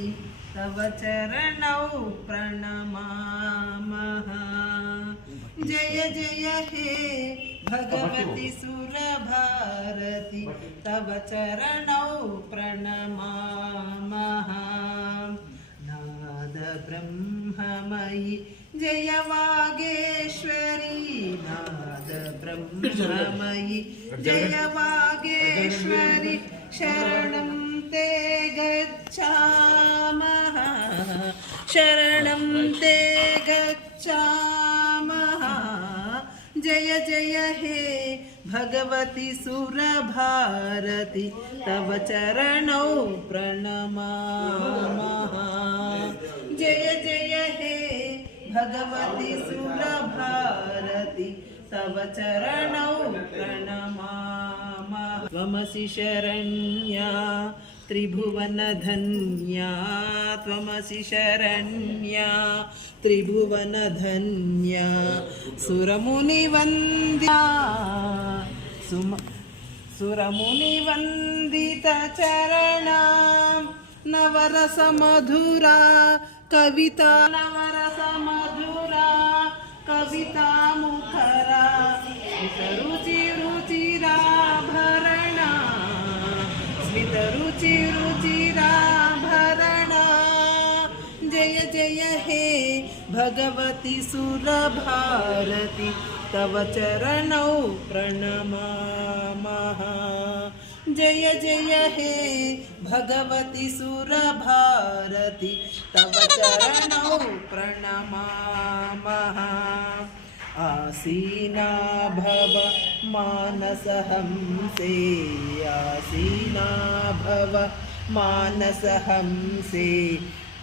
भारति तव चरणौ प्रणमामः। जय जय हे भगवति सुरभारति तव चरणौ प्रणमामः। नाद ब्रह्ममयि जय वागेश्वरी नाद ब्रह्ममयि जय वागेश्वरी शरणं ते गच्छामः शरणं ते गच्छामः। जय जय हे भगवति सुरभारति तव चरणौ प्रणमामः। जय जय हे भगवति सुरभारति तव चरणौ प्रणमामः। त्वमसि शरण्या त्रिभुवनधन्या त्वमसि शरण्या त्रिभुवनधन्या सुरमुनिवन्द्या सुरमुनिवन्दितचरणा नवरसमधुरा कविता नवरसमधुरा कविता मुखरा स्मितरुचिरुचिराभरणा स्मितरुचिरुचिराभरणा। जय जय हे भगवति सुरभारति तव चरणौ प्रणमामः। जय जय हे भगवति सुरभारति तव चरणौ प्रणमामः। आसीना भव मानसहंसे आसीना भव मानसहंसे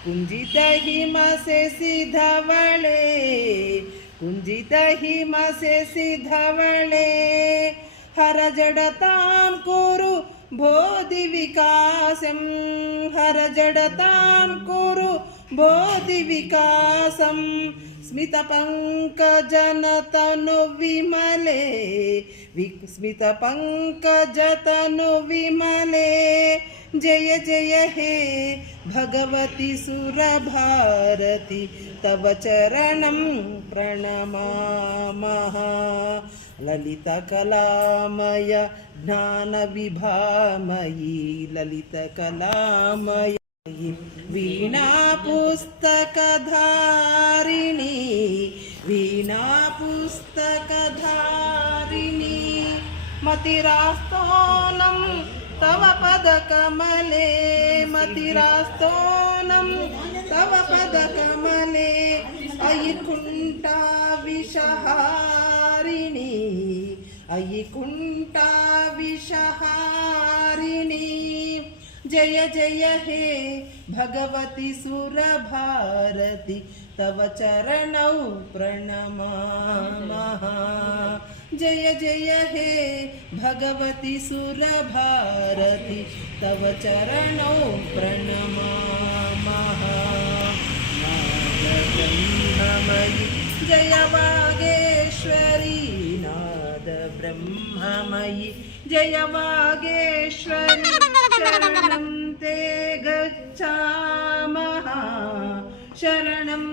कुञ्जितहिमसे धवळे कुञ्जितहिमसे धवळे हर जडतां कुरु बोधिविकासं हर जडतां कुरु बोधिविकासं स्मितपङ्कजनतनु विमले स्मितपङ्कजतनु विमले। जय जय हे भगवति सुरभारति तव चरणं प्रणमामः। ललितकलामय ज्ञानविभामयी ललितकलामय वीणा पुस्तकधारिणी वीणा पुस्तकधारिणी मतिरास्तोनं तव पदकमले मतिरास्तोनं तव पदकमले अयि कुण्ठा विषहारिणी अयि कुण्ठा विषहारिणी। जय जय हे भगवति सुरभारति तव चरणौ प्रणमामः। जय जय हे भगवति सुरभारति तव चरणौ प्रणमामः। नाद ब्रह्ममयि जय वागेश्वरी नाद ब्रह्ममयि जय वागेश्वरी शरणं ते गच्छामः शरणं